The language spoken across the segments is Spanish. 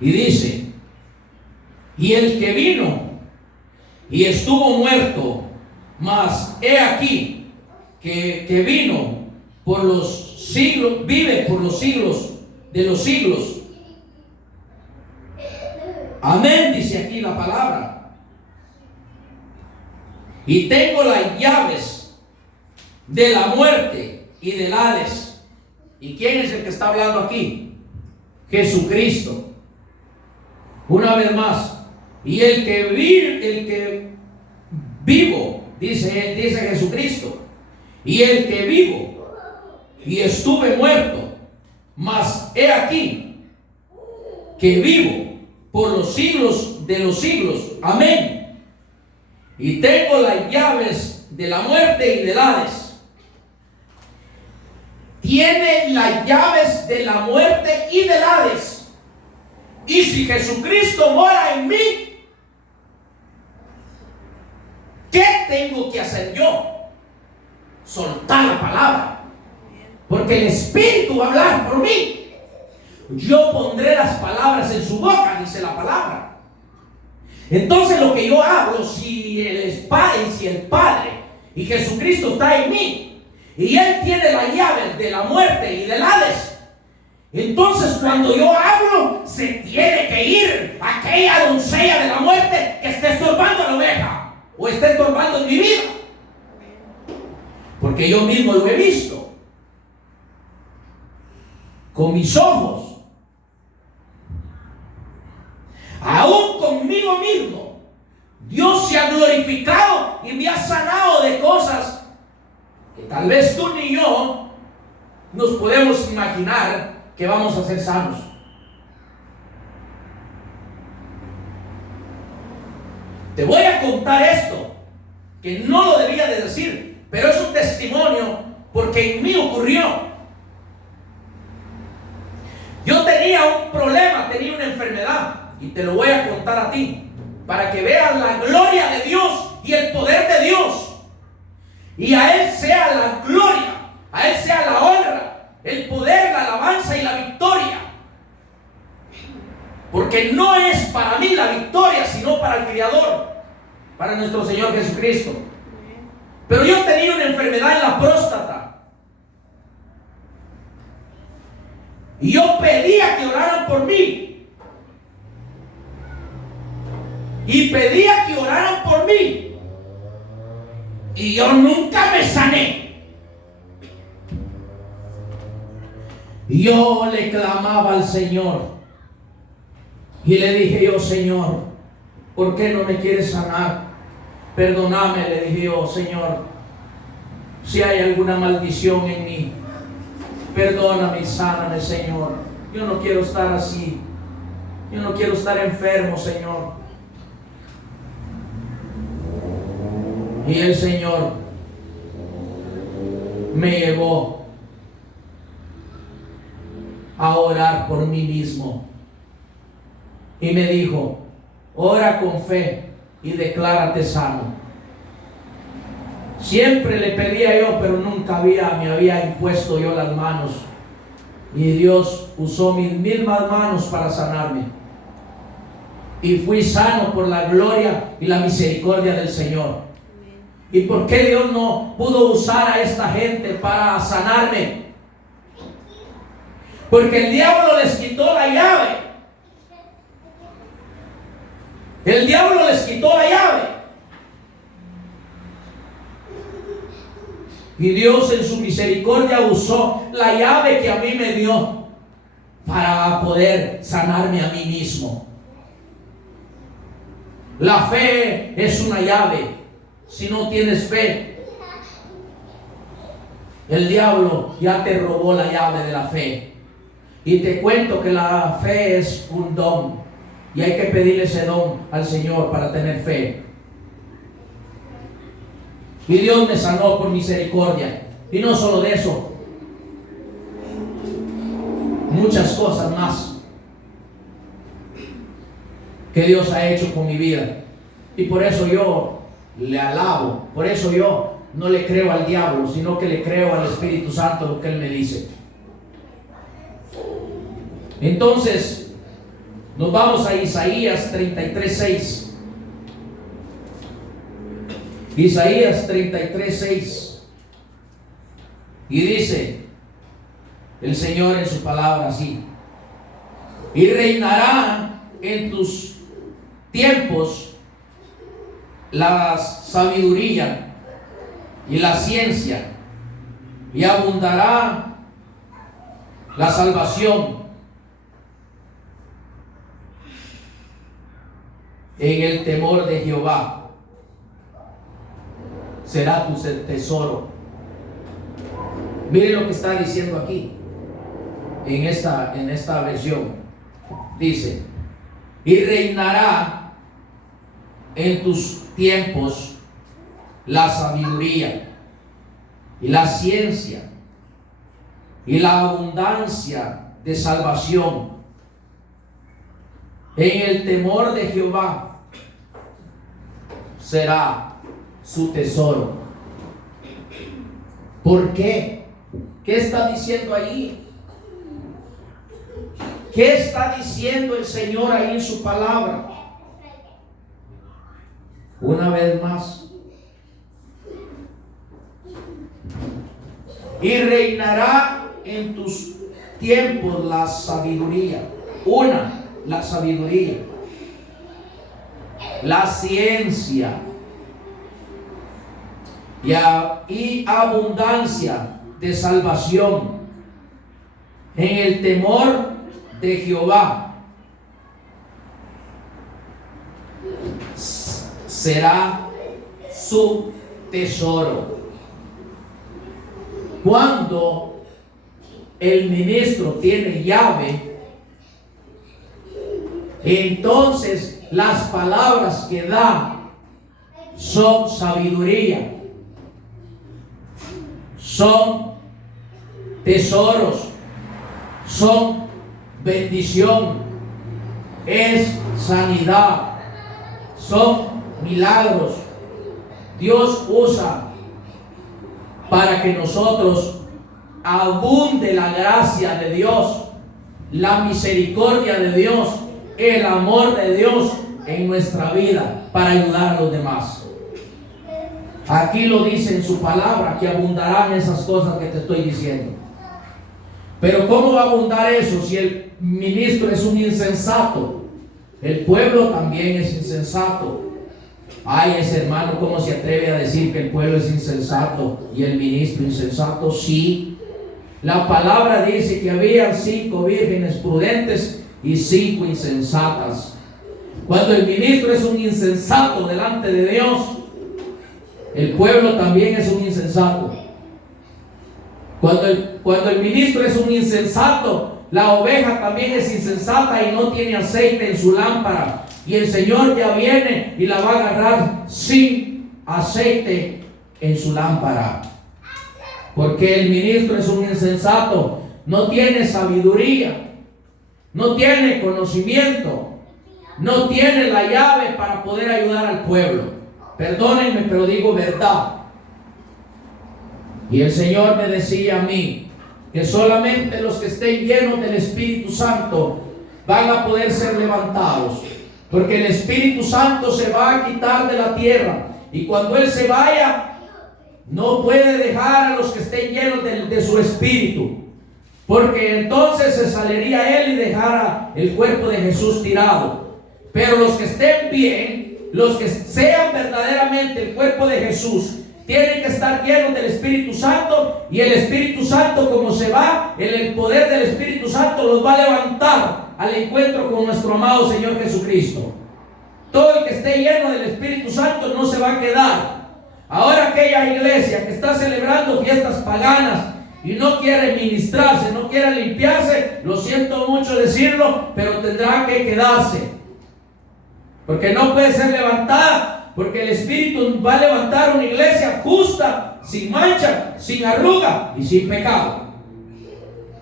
Y dice: y el que vino y estuvo muerto, mas he aquí que vino por los siglos, vive por los siglos de los siglos. Amén, dice aquí la palabra. Y tengo las llaves de la muerte y del Hades. ¿Y quién es el que está hablando aquí? Jesucristo. Una vez más. Y el que vivo, dice Jesucristo, y el que vivo y estuve muerto, mas he aquí que vivo por los siglos de los siglos. Amén. Y tengo las llaves de la muerte y del Hades. Tiene las llaves de la muerte y del Hades. Y si Jesucristo mora en mí, ¿qué tengo que hacer yo? Soltar la palabra, porque el Espíritu va a hablar por mí. Yo pondré las palabras en su boca, dice la palabra. Entonces lo que yo hablo, si el Padre y Jesucristo está en mí, y Él tiene las llaves de la muerte y del Hades, entonces cuando yo hablo, se tiene que ir aquella doncella de la muerte que esté estorbando a la oveja, o esté estorbando en mi vida, porque yo mismo lo he visto con mis ojos. Aún conmigo mismo, Dios se ha glorificado y me ha sanado de cosas que tal vez tú ni yo nos podemos imaginar que vamos a ser sanos. Te voy a contar esto, que no lo debía de decir, pero es un testimonio porque en mí ocurrió. Yo tenía un problema, tenía una enfermedad, y te lo voy a contar a ti, para que veas la gloria de Dios y el poder de Dios. Y a Él sea la gloria, a Él sea la honra, el poder, la alabanza y la victoria. Porque no es para mí la victoria, sino para el Creador, para nuestro Señor Jesucristo. Pero yo tenía una enfermedad en la próstata, y yo pedía que oraran por mí. Y pedía que oraran por mí. Y yo nunca me sané. Y yo le clamaba al Señor. Y le dije yo: Señor, ¿por qué no me quieres sanar? Perdóname, le dije yo, Señor, si hay alguna maldición en mí. Perdóname y sáname, Señor. Yo no quiero estar así. Yo no quiero estar enfermo, Señor. Y el Señor me llevó a orar por mí mismo. Y me dijo: ora con fe y declárate sano. Siempre le pedía yo, pero nunca me había impuesto yo las manos. Y Dios usó mis mismas manos para sanarme. Y fui sano por la gloria y la misericordia del Señor. ¿Y por qué Dios no pudo usar a esta gente para sanarme? Porque el diablo les quitó la llave. El diablo les quitó la llave. Y Dios en su misericordia usó la llave que a mí me dio para poder sanarme a mí mismo. La fe es una llave. Si no tienes fe, el diablo ya te robó la llave de la fe. Y te cuento que la fe es un don, y hay que pedirle ese don al Señor para tener fe. Y Dios me sanó por misericordia. Y no solo de eso, muchas cosas más que Dios ha hecho con mi vida. Y por eso yo le alabo. Por eso yo no le creo al diablo, sino que le creo al Espíritu Santo lo que Él me dice. Entonces Nos vamos a Isaías 33:6. Isaías 33:6. Y dice el Señor en su palabra así: y reinará en tus tiempos la sabiduría y la ciencia, y abundará la salvación en el temor de Jehová. Será tu tesoro. Miren lo que está diciendo aquí en esta versión. Dice: y reinará en tus tiempos la sabiduría y la ciencia y la abundancia de salvación en el temor de Jehová. Será su tesoro. ¿Por qué? ¿Qué está diciendo ahí? ¿Qué está diciendo el Señor ahí en su palabra? Una vez más: y reinará en tus tiempos la sabiduría. La sabiduría, la ciencia y abundancia de salvación en el temor de Jehová. Será su tesoro. Cuando el ministro tiene llave, entonces las palabras que da son sabiduría, son tesoros, son bendición, es sanidad, son milagros. Dios usa para que nosotros abunde la gracia de Dios, la misericordia de Dios, el amor de Dios en nuestra vida para ayudar a los demás. Aquí lo dice en su palabra que abundarán esas cosas que te estoy diciendo. Pero ¿cómo va a abundar eso si el ministro es un insensato? El pueblo también es insensato. Ay, ese hermano, ¿cómo se atreve a decir que el pueblo es insensato y el ministro insensato? Sí. La palabra dice que había 5 vírgenes prudentes y 5 insensatas. Cuando el ministro es un insensato delante de Dios, el pueblo también es un insensato. Cuando el ministro es un insensato, la oveja también es insensata y no tiene aceite en su lámpara. Y el Señor ya viene y la va a agarrar sin aceite en su lámpara. Porque el ministro es un insensato, no tiene sabiduría, no tiene conocimiento, no tiene la llave para poder ayudar al pueblo. Perdónenme, pero digo verdad. Y el Señor me decía a mí que solamente los que estén llenos del Espíritu Santo van a poder ser levantados. Porque el Espíritu Santo se va a quitar de la tierra. Y cuando Él se vaya, no puede dejar a los que estén llenos de su Espíritu. Porque entonces se saldría Él y dejara el cuerpo de Jesús tirado. Pero los que estén bien, los que sean verdaderamente el cuerpo de Jesús, tienen que estar llenos del Espíritu Santo. Y el Espíritu Santo, como se va, el poder del Espíritu Santo los va a levantar al encuentro con nuestro amado Señor Jesucristo. Todo el que esté lleno del Espíritu Santo no se va a quedar. Ahora aquella iglesia que está celebrando fiestas paganas y no quiere ministrarse, no quiere limpiarse, lo siento mucho decirlo, pero tendrá que quedarse. Porque no puede ser levantada, porque el Espíritu va a levantar una iglesia justa, sin mancha, sin arruga y sin pecado.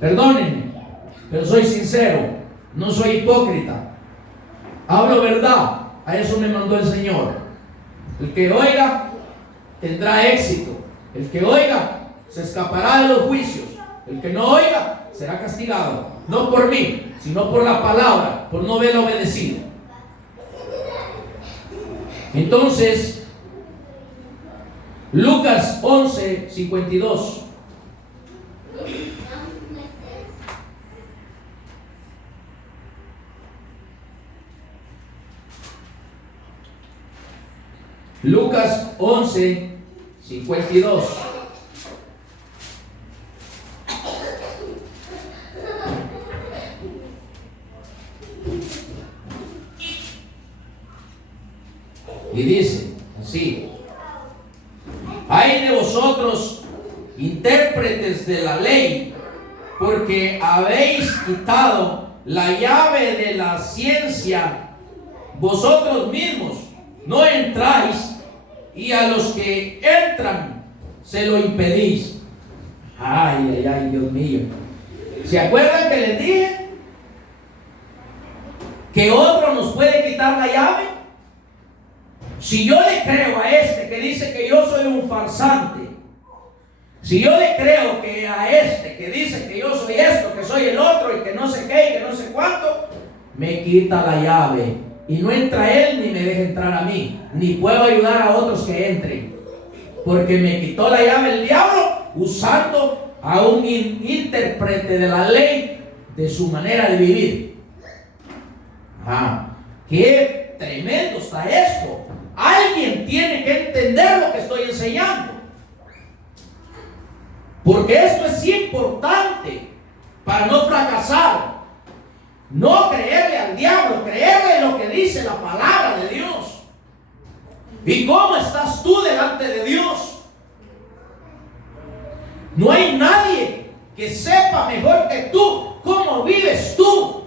Perdónenme, pero soy sincero. No soy hipócrita. Hablo verdad. A eso me mandó el Señor. El que oiga tendrá éxito. El que oiga se escapará de los juicios. El que no oiga será castigado. No por mí, sino por la palabra por no haberla obedecido. Entonces, Lucas 11:52. Lucas 11:52. Y dice así: hay de vosotros, intérpretes de la ley, porque habéis quitado la llave de la ciencia. Vosotros mismos no entráis, y a los que entran se lo impedís. Ay, ay, ay, Dios mío. ¿Se acuerdan que les dije que otro nos puede quitar la llave? Si yo le creo a este que dice que yo soy un farsante, si yo le creo que a este que dice que yo soy esto, que soy el otro, y que no sé qué, y que no sé cuánto, me quita la llave, y no entra él ni me deja entrar a mí, ni puedo ayudar a otros que entren, porque me quitó la llave el diablo usando a un intérprete de la ley, de su manera de vivir. Qué tremendo está esto. Alguien tiene que entender lo que estoy enseñando, porque esto es importante para no fracasar. No creerle al diablo, creerle lo que dice la palabra de Dios. ¿Y cómo estás tú delante de Dios? No hay nadie que sepa mejor que tú cómo vives tú.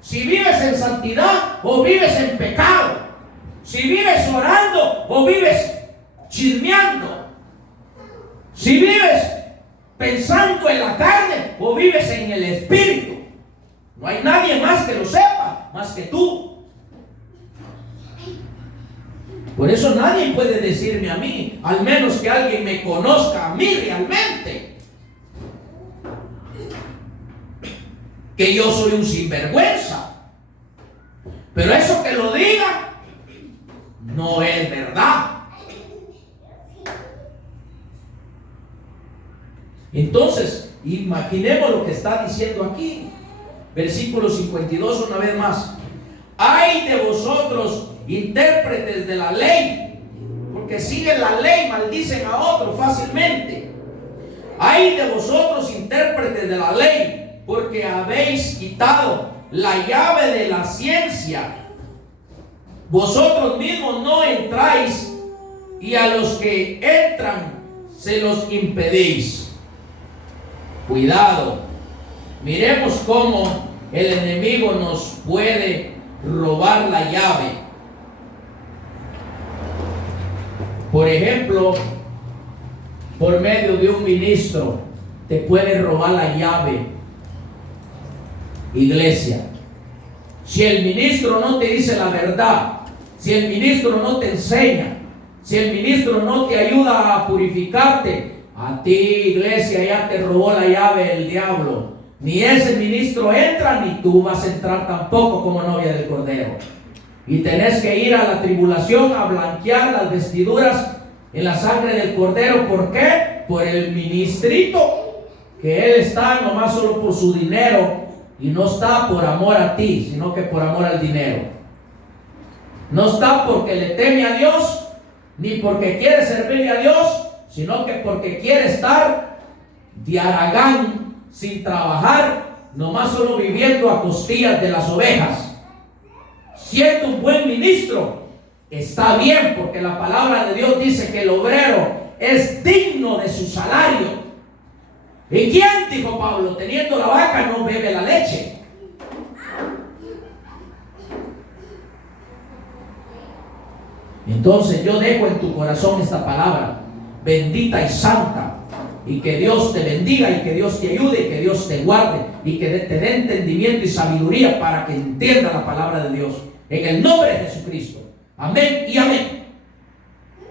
Si vives en santidad o vives en pecado. Si vives orando o vives chismeando. Si vives pensando en la carne o vives en el espíritu. No hay nadie más que lo sepa, más que tú. Por eso nadie puede decirme a mí, al menos que alguien me conozca a mí realmente, que yo soy un sinvergüenza. Pero eso que lo diga no es verdad. Entonces, imaginemos lo que está diciendo aquí. Versículo 52, una vez más. Ay de vosotros, intérpretes de la ley, porque siguen la ley, maldicen a otro fácilmente. Ay de vosotros, intérpretes de la ley, porque habéis quitado la llave de la ciencia. Vosotros mismos no entráis, y a los que entran se los impedís. Cuidado. Miremos cómo el enemigo nos puede robar la llave. Por ejemplo, por medio de un ministro te puede robar la llave. Iglesia, si el ministro no te dice la verdad, si el ministro no te enseña, si el ministro no te ayuda a purificarte, a ti, iglesia, ya te robó la llave el diablo. Ni ese ministro entra, ni tú vas a entrar tampoco como novia del Cordero. Y tenés que ir a la tribulación a blanquear las vestiduras en la sangre del Cordero. ¿Por qué? Por el ministrito, que él está nomás solo por su dinero, y no está por amor a ti, sino que por amor al dinero. No está porque le teme a Dios, ni porque quiere servirle a Dios, sino que porque quiere estar de haragán, sin trabajar, nomás solo viviendo a costillas de las ovejas. Siendo un buen ministro, está bien, porque la palabra de Dios dice que el obrero es digno de su salario. ¿Y quién, dijo Pablo, teniendo la vaca no bebe la leche? Entonces yo dejo en tu corazón esta palabra bendita y santa, y que Dios te bendiga, y que Dios te ayude, y que Dios te guarde, y que te dé entendimiento y sabiduría para que entienda la palabra de Dios, en el nombre de Jesucristo. Amén y amén.